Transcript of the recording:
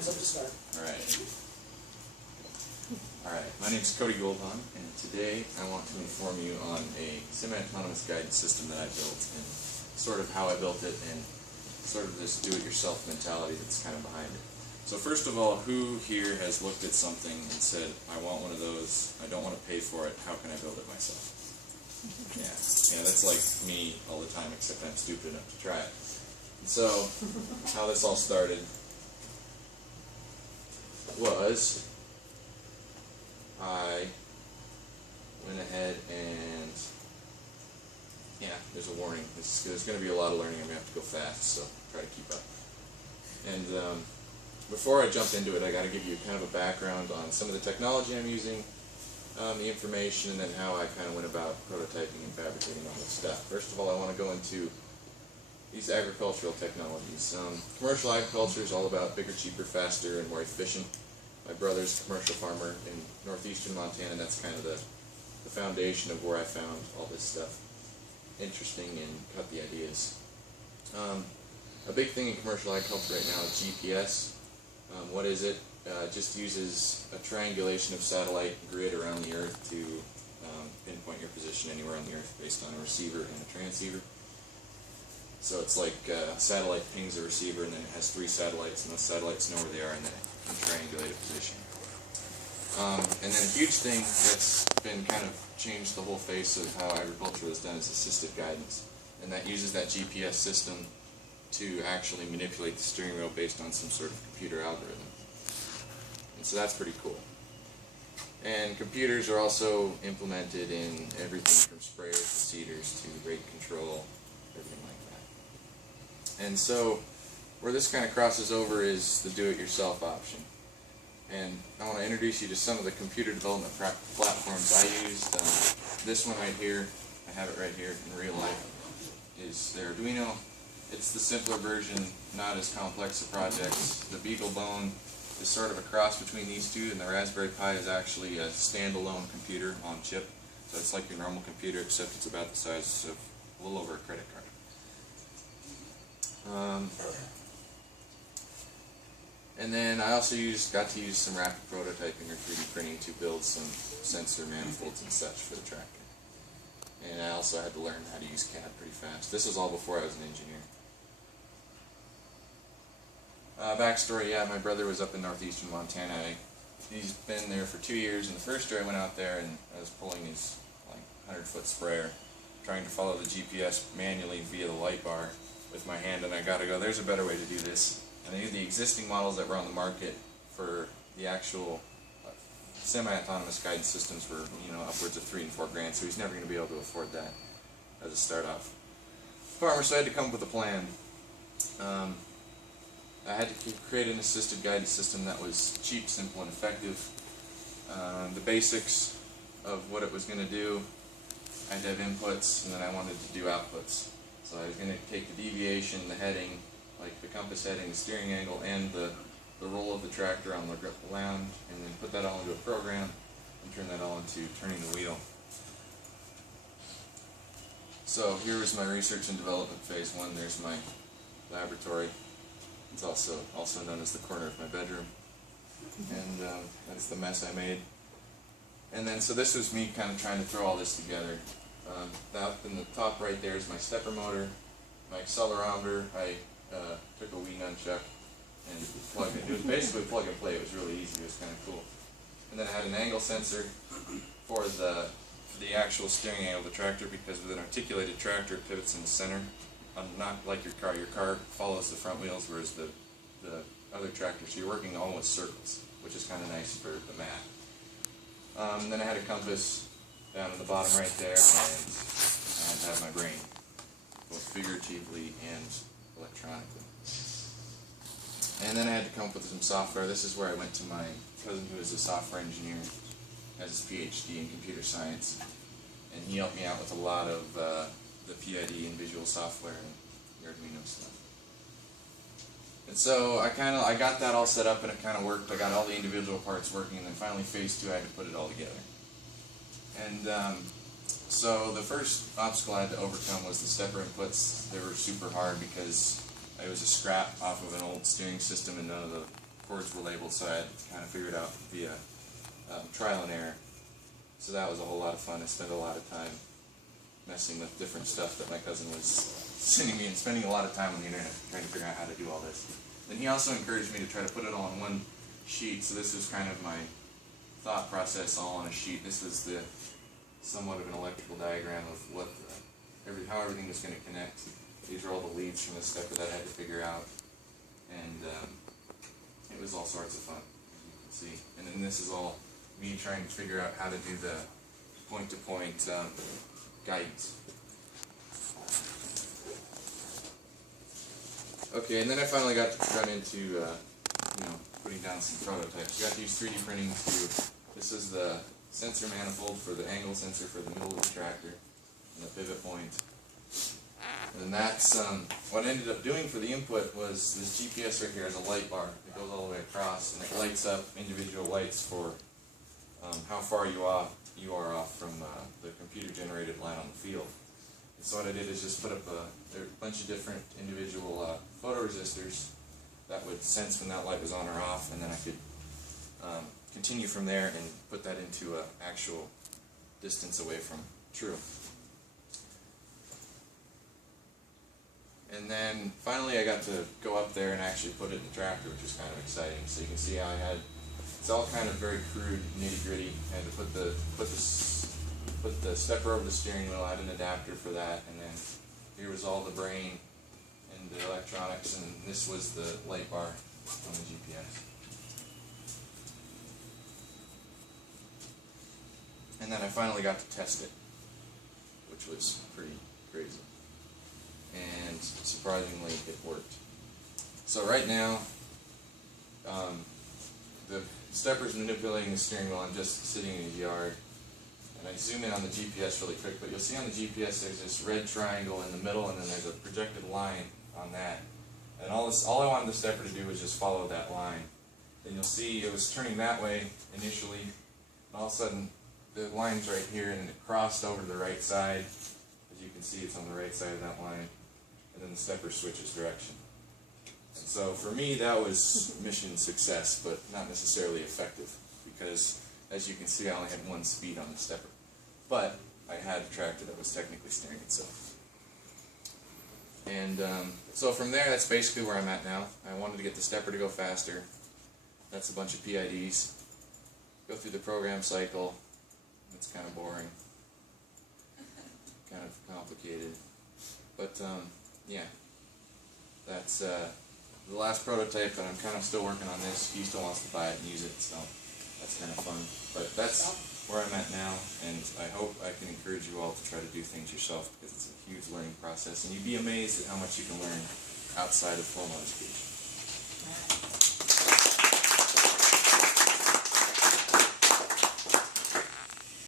thumbs up to start. Alright, my name is Cody Goldhahn, and today I want to inform you on a semi-autonomous guidance system that I built, and sort of how I built it, and sort of this do-it-yourself mentality that's kind of behind it. So first of all, who here has looked at something and said, I want one of those, I don't want to pay for it, how can I build it myself? Yeah, that's like me all the time, except I'm stupid enough to try it. And so, how this all started was, I went ahead and, yeah, there's a warning. There's going to be a lot of learning. I'm going to have to go fast, so try to keep up. And before I jump into it, I got to give you kind of a background on some of the technology I'm using, the information, and then how I kind of went about prototyping and fabricating all this stuff. First of all, I want to go into these agricultural technologies. Commercial agriculture is all about bigger, cheaper, faster, and more efficient. My brother's a commercial farmer in northeastern Montana, and that's kind of the foundation of where I found all this stuff interesting and got the ideas. A big thing in commercial agriculture right now is GPS. What is it? It just uses a triangulation of satellite grid around the Earth to pinpoint your position anywhere on the Earth based on a receiver and a transceiver. So it's like satellite pings a receiver, and then it has 3 satellites, and those satellites know where they are, and then it can triangulate a position. And then a huge thing that's been kind of changed the whole face of how agriculture is done is assisted guidance. And that uses that GPS system to actually manipulate the steering wheel based on some sort of computer algorithm. And so that's pretty cool. And computers are also implemented in everything from sprayers to seeders to rate control, everything like that. And so where this kind of crosses over is the do-it-yourself option. And I want to introduce you to some of the computer development platforms I used. This one right here, I have it right here in real life, is the Arduino. It's the simpler version, not as complex a project. The BeagleBone is sort of a cross between these two, and the Raspberry Pi is actually a standalone computer on chip. So it's like your normal computer, except it's about the size of a little over a credit card. And then I also got to use some rapid prototyping or 3D printing to build some sensor manifolds and such for the tractor. And I also had to learn how to use CAD pretty fast. This was all before I was an engineer. Backstory, yeah, my brother was up in northeastern Montana. He's been there for 2 years, and the first year I went out there and I was pulling his 100-foot sprayer, trying to follow the GPS manually via the light bar with my hand, and I gotta go, there's a better way to do this. And I knew the existing models that were on the market for the actual semi-autonomous guidance systems were, upwards of $3 and $4 grand, so he's never going to be able to afford that as a start-off farmer, so I had to come up with a plan. I had to create an assisted guidance system that was cheap, simple, and effective. The basics of what it was going to do, I had to have inputs, and then I wanted to do outputs. So I was going to take the deviation, the heading, like the compass heading, the steering angle, and the roll of the tractor on the ground, and then put that all into a program, and turn that all into turning the wheel. So here was my research and development phase 1. There's my laboratory. It's also known as the corner of my bedroom. And that's the mess I made. And then, so this was me kind of trying to throw all this together. Up in the top right there is my stepper motor, my accelerometer. I took a Wii nunchuck and plugged it. It was basically plug and play. It was really easy. It was kind of cool. And then I had an angle sensor for the actual steering angle of the tractor, because with an articulated tractor it pivots in the center. Not like your car. Your car follows the front wheels, whereas the other tractor, so you're working almost circles, which is kind of nice for the math. Then I had a compass down in the bottom right there, and I had to have my brain, both figuratively and electronically. And then I had to come up with some software. This is where I went to my cousin, who is a software engineer, has his PhD in computer science, and he helped me out with a lot of the PID and visual software and the Arduino stuff. And so I got that all set up, and it kind of worked. I got all the individual parts working, and then finally phase 2 I had to put it all together. And so the first obstacle I had to overcome was the stepper inputs. They were super hard because it was a scrap off of an old steering system, and none of the chords were labeled, so I had to kind of figure it out via trial and error. So that was a whole lot of fun. I spent a lot of time messing with different stuff that my cousin was sending me and spending a lot of time on the internet trying to figure out how to do all this. Then he also encouraged me to try to put it all on one sheet, so this was kind of my thought process all on a sheet. This was the somewhat of an electrical diagram of what how everything was going to connect. These are all the leads from the stepper that I had to figure out, and it was all sorts of fun, as you can see. And then this is all me trying to figure out how to do the point-to-point guidance. Okay, and then I finally got to run into putting down some prototypes. You got to use 3D printing to. This is the sensor manifold for the angle sensor for the middle of the tractor and the pivot point. And that's what I ended up doing for the input was this GPS right here has a light bar. It goes all the way across and it lights up individual lights for how far you are off from the computer-generated line on the field. And so what I did is just put up a bunch of different individual photoresistors that would sense when that light was on or off, and then I could continue from there and put that into an actual distance away from true. And then finally I got to go up there and actually put it in the tractor, which was kind of exciting. So you can see how it's all kind of very crude, nitty-gritty. I had to put the stepper over the steering wheel, I had an adapter for that, and then here was all the brain and the electronics, and this was the light bar on the GPS. And then I finally got to test it, which was pretty crazy. And surprisingly, it worked. So right now, the stepper's manipulating the steering wheel. I'm just sitting in his yard. And I zoom in on the GPS really quick, but you'll see on the GPS there's this red triangle in the middle, and then there's a projected line on that. And all I wanted the stepper to do was just follow that line. Then you'll see it was turning that way initially, and all of a sudden the line's right here, and it crossed over to the right side. As you can see, it's on the right side of that line. And then the stepper switches direction. And so for me, that was mission success, but not necessarily effective, because as you can see, I only had one speed on the stepper. But I had a tractor that was technically steering itself. And so from there, that's basically where I'm at now. I wanted to get the stepper to go faster. That's a bunch of PIDs. Go through the program cycle. It's kind of boring. Kind of complicated. But yeah, that's the last prototype, and I'm kind of still working on this. He still wants to buy it and use it, so that's kind of fun. But that's where I'm at now, and I hope I can encourage you all to try to do things yourself, because it's a huge learning process, and you'd be amazed at how much you can learn outside of formal education.